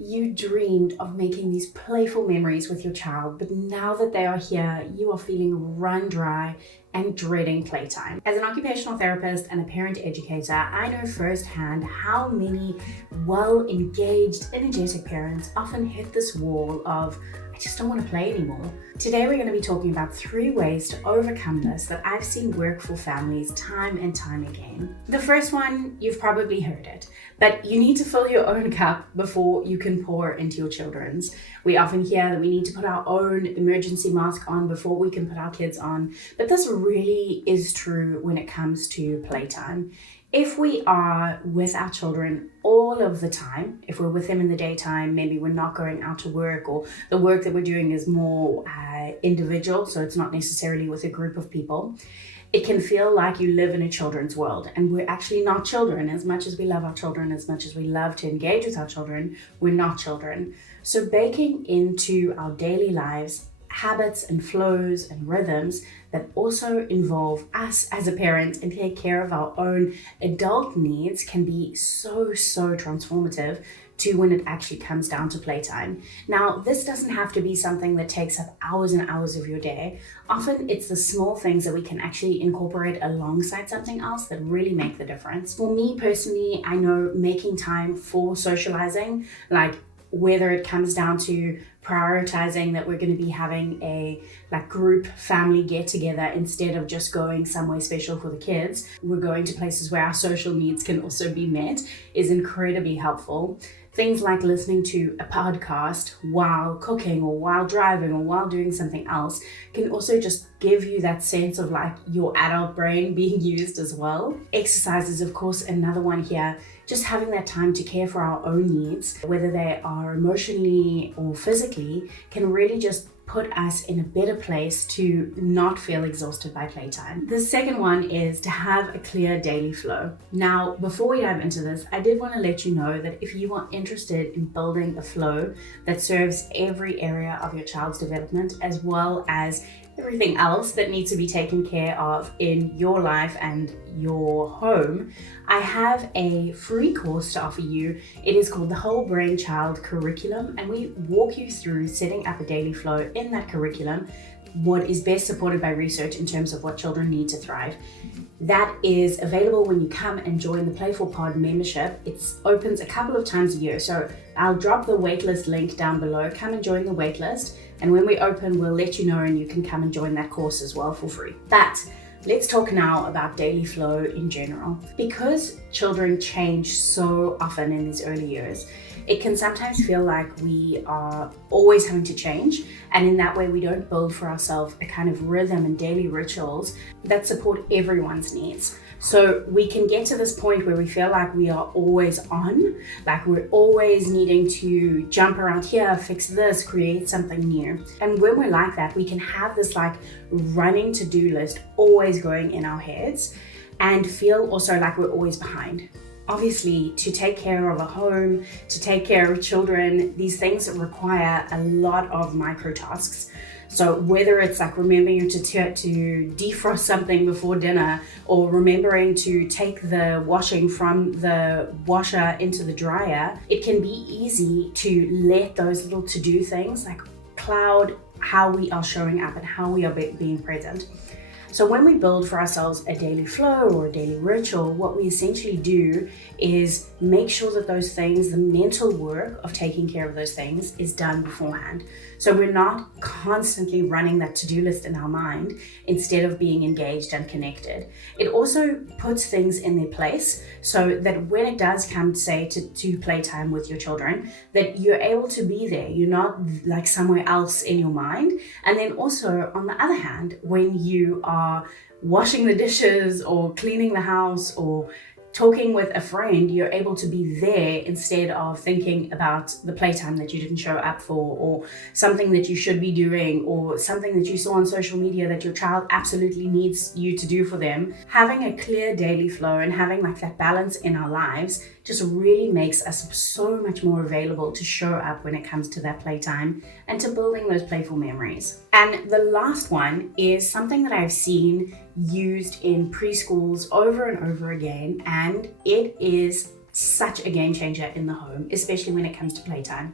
You dreamed of making these playful memories with your child, but now that they are here, you are feeling run dry and dreading playtime. As an occupational therapist and a parent educator, I know firsthand how many well-engaged, energetic parents often hit this wall of, I just don't want to play anymore. Today we're going to be talking about 3 ways to overcome this that I've seen work for families time and time again. The first one, you've probably heard it, but you need to fill your own cup before you can pour into your children's. We often hear that we need to put our own emergency mask on before we can put our kids on, but this really is true when it comes to playtime. If we are with our children all of the time, if we're with them in the daytime, maybe we're not going out to work, or the work that we're doing is more individual, so it's not necessarily with a group of people, it can feel like you live in a children's world, and we're actually not children. As much as we love our children, as much as we love to engage with our children, we're not children. So baking into our daily lives habits and flows and rhythms that also involve us as a parent and take care of our own adult needs can be so transformative to when it actually comes down to playtime. Now, this doesn't have to be something that takes up hours and hours of your day. Often it's the small things that we can actually incorporate alongside something else that really make the difference. For me personally, I know making time for socializing, like whether it comes down to prioritizing that we're going to be having a group family get together instead of just going somewhere special for the kids, we're going to places where our social needs can also be met, is incredibly helpful. Things like listening to a podcast while cooking or while driving or while doing something else can also just give you that sense of your adult brain being used as well. Exercise is of course another one here. Just having that time to care for our own needs, whether they are emotionally or physically, can really just put us in a better place to not feel exhausted by playtime. The second one is to have a clear daily flow. Now, before we dive into this, I did want to let you know that if you are interested in building a flow that serves every area of your child's development, as well as everything else that needs to be taken care of in your life and your home, I have a free course to offer you. It is called the Whole Brain Child Curriculum, and we walk you through setting up a daily flow in that curriculum, what is best supported by research in terms of what children need to thrive. That is available when you come and join the Playful Pod membership. It opens a couple of times a year, so I'll drop the waitlist link down below. Come and join the waitlist, and when we open, we'll let you know and you can come and join that course as well for free. But let's talk now about daily flow in general. Because children change so often in these early years, it can sometimes feel like we are always having to change, and in that way we don't build for ourselves a kind of rhythm and daily rituals that support everyone's needs. So we can get to this point where we feel like we are always on, like we're always needing to jump around here, fix this, create something new. And when we're like that, we can have this running to-do list always going in our heads and feel also like we're always behind. Obviously, to take care of a home, to take care of children, these things require a lot of micro tasks. So whether it's remembering to defrost something before dinner, or remembering to take the washing from the washer into the dryer, it can be easy to let those little to-do things cloud how we are showing up and how we are being present. So when we build for ourselves a daily flow or a daily ritual, what we essentially do is make sure that those things, the mental work of taking care of those things, is done beforehand. So we're not constantly running that to-do list in our mind instead of being engaged and connected. It also puts things in their place so that when it does come, say, to playtime with your children, that you're able to be there. You're not somewhere else in your mind. And then also, on the other hand, when you are washing the dishes or cleaning the house or talking with a friend, you're able to be there instead of thinking about the playtime that you didn't show up for, or something that you should be doing, or something that you saw on social media that your child absolutely needs you to do for them. Having a clear daily flow and having that balance in our lives just really makes us so much more available to show up when it comes to that playtime and to building those playful memories. And the last one is something that I've seen used in preschools over and over again, and it is such a game changer in the home, especially when it comes to playtime.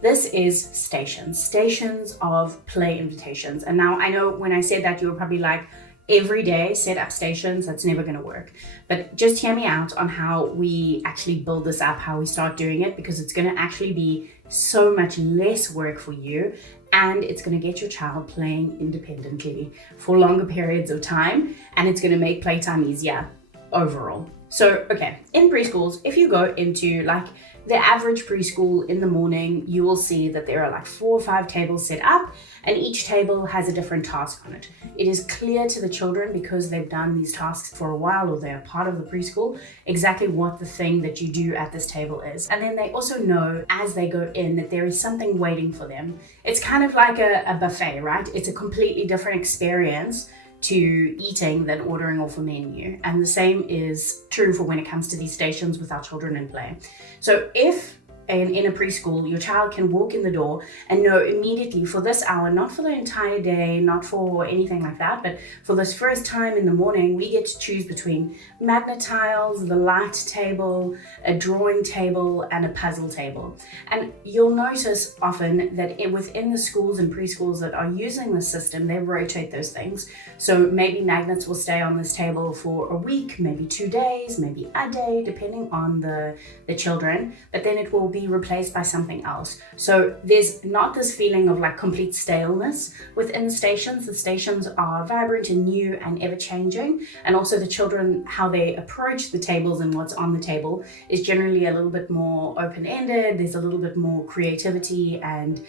This is stations of play invitations. And now I know when I said that, you were probably like, every day set up stations, that's never going to work. But just hear me out on how we actually build this up, how we start doing it, because it's going to actually be so much less work for you, and it's going to get your child playing independently for longer periods of time, and it's going to make playtime easier overall. So, okay, in preschools, if you go into like the average preschool in the morning, you will see that there are like 4 or 5 tables set up, and each table has a different task on it. It is clear to the children, because they've done these tasks for a while or they're part of the preschool, exactly what the thing that you do at this table is. And then they also know as they go in that there is something waiting for them. It's kind of like a buffet, right? It's a completely different experience to eating than ordering off a menu. And the same is true for when it comes to these stations with our children in play. So if in a preschool, your child can walk in the door and know immediately for this hour, not for the entire day, not for anything like that, but for this first time in the morning, we get to choose between magnet tiles, the light table, a drawing table, and a puzzle table. And you'll notice often that within the schools and preschools that are using the system, they rotate those things. So maybe magnets will stay on this table for a week, maybe 2 days, maybe a day, depending on the children, but then it will be replaced by something else. So there's not this feeling of like complete staleness within the stations. The stations are vibrant and new and ever changing. And also the children, how they approach the tables and what's on the table is generally a little bit more open-ended. There's a little bit more creativity, and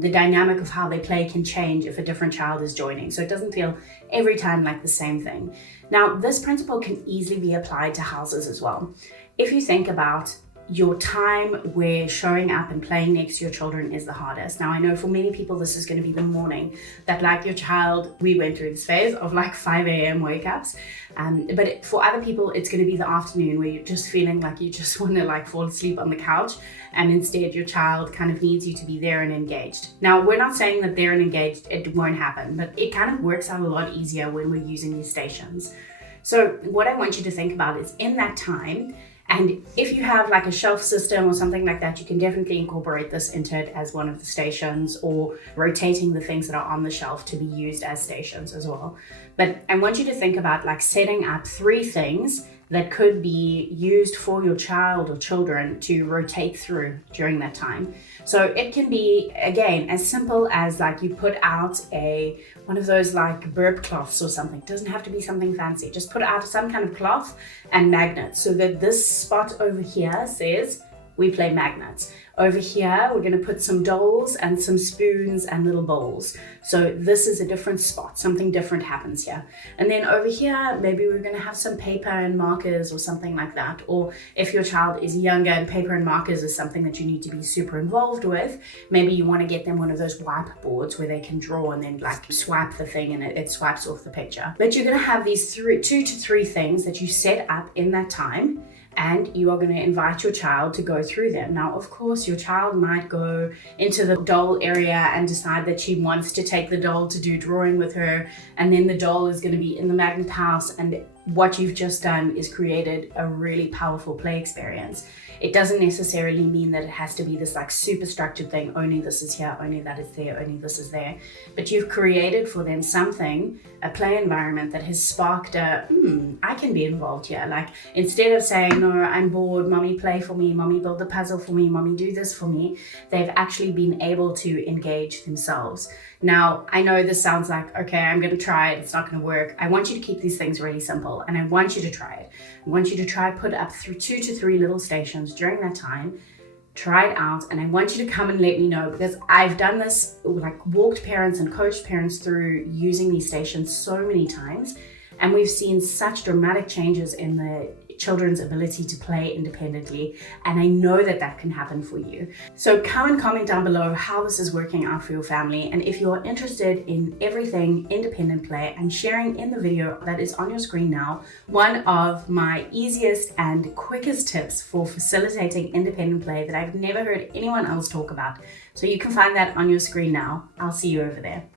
the dynamic of how they play can change if a different child is joining. So it doesn't feel every time like the same thing. Now, this principle can easily be applied to houses as well. If you think about your time where showing up and playing next to your children is the hardest. Now, I know for many people, this is going to be the morning that like your child, we went through this phase of like 5 a.m. wake ups. But for other people, it's going to be the afternoon where you're just feeling like you just want to like fall asleep on the couch. And instead your child kind of needs you to be there and engaged. Now, we're not saying that there and engaged, it won't happen, but it kind of works out a lot easier when we're using these stations. So what I want you to think about is in that time, and if you have like a shelf system or something like that, you can definitely incorporate this into it as one of the stations, or rotating the things that are on the shelf to be used as stations as well. But I want you to think about like setting up 3 things that could be used for your child or children to rotate through during that time. So it can be, again, as simple as like you put out one of those like burp cloths or something. It doesn't have to be something fancy. Just put out some kind of cloth and magnets, so that this spot over here says we play magnets. Over here, we're going to put some dolls and some spoons and little bowls. So this is a different spot. Something different happens here. And then over here, maybe we're going to have some paper and markers or something like that. Or if your child is younger and paper and markers is something that you need to be super involved with, maybe you want to get them one of those whiteboards where they can draw and then like swipe the thing and it swipes off the picture. But you're going to have these 2 to 3 things that you set up in that time, and you are going to invite your child to go through them. Now, of course, your child might go into the doll area and decide that she wants to take the doll to do drawing with her, and then the doll is going to be in the magnet house, and what you've just done is created a really powerful play experience. It doesn't necessarily mean that it has to be this like super structured thing, only this is here, only that is there, only this is there. But you've created for them something, a play environment that has sparked I can be involved here. Like instead of saying, no, I'm bored, mommy play for me, mommy build the puzzle for me, mommy do this for me, they've actually been able to engage themselves. Now, I know this sounds like, okay, I'm going to try it, it's not going to work. I want you to keep these things really simple, and I want you to try it. I want you to try put up 2 to 3 little stations during that time. Try it out, and I want you to come and let me know, because I've done this, like walked parents and coached parents through using these stations so many times, and we've seen such dramatic changes in the children's ability to play independently, and I know that that can happen for you. So come and comment down below how this is working out for your family, and if you're interested in everything independent play, I'm sharing in the video that is on your screen now one of my easiest and quickest tips for facilitating independent play that I've never heard anyone else talk about. So you can find that on your screen now. I'll see you over there.